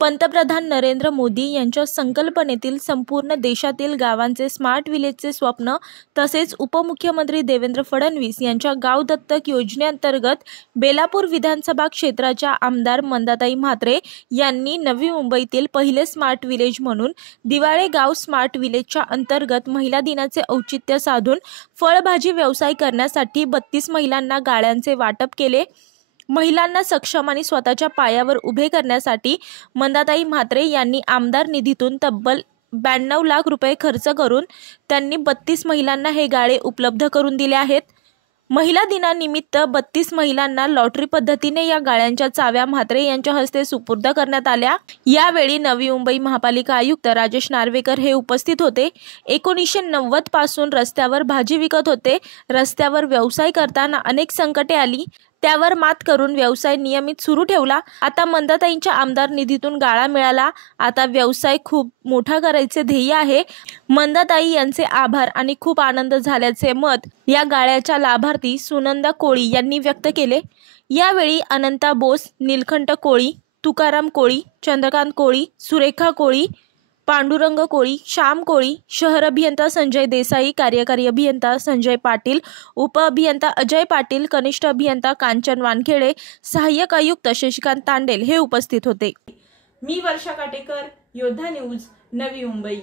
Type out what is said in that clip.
पंतप्रधान नरेंद्र मोदी यांच्या संकल्पनेतील संपूर्ण देशातील गावांचे स्मार्ट विलेजचे स्वप्न तसेच उपमुख्यमंत्री देवेंद्र फडणवीस यांच्या गाव दत्तक योजनेअंतर्गत बेलापूर विधानसभा क्षेत्राच्या आमदार मंदाताई म्हात्रे यांनी नवी मुंबईतील पहिले स्मार्ट विलेज म्हणून दिवाळे गाव स्मार्ट विलेजच्या अंतर्गत महिला दिनाचे औचित्य साधून फळभाजी व्यवसाय करण्यासाठी 32 महिलांना गाळ्यांचे वाटप केले। महिलांना सक्षम आणि स्वतःच्या पायावर उभे करण्यासाठी मंदाताई म्हात्रे यांनी आमदार निधीतून तब्बल 92 लाख रुपये खर्च करून त्यांनी 32 महिलांना हे गाळे उपलब्ध करून दिले आहेत। महिला दिनानिमित्त 32 महिलांना लॉटरी पद्धतीने या गाळ्यांच्या चाव्या म्हात्रे यांच्या हस्ते सुपूर्द करण्यात आल्या। यावेळी नवी मुंबई महापालिका आयुक्त राजेश नार्वेकर हे उपस्थित होते। 1990 पासून रस्त्यावर भाजी विकत होते। रस्त्यावर व्यवसाय करताना अनेक संकटे आली, त्यावर मात करून व्यवसाय नियमित सुरू ठेवला। आता मंदाताईंच्या आमदार निधीतून गाळा मिळाला। आता व्यवसाय खूप मोठा करायचे ध्येय आहे। मंदाताई यांचे आभार आणि खूप आनंद झाल्याचे मत या गाळ्याच्या लाभार्थी सुनंदा कोळी यांनी व्यक्त केले। यावेळी अनंता बोस, नीलकंठ कोळी, तुकाराम कोळी, चंद्रकांत कोळी, सुरेखा कोळी, पांडुरंग कोळी, श्याम कोळी, शहर अभियंता संजय देसाई, कार्यकारी अभियंता संजय पाटील, उपअभियंता अजय पाटील, कनिष्ठ अभियंता कांचन वानखेडे, सहाय्यक आयुक्त शशिकांत तांडेल हे उपस्थित होते। मी वर्षा काटेकर, योद्धा न्यूज, नवी मुंबई।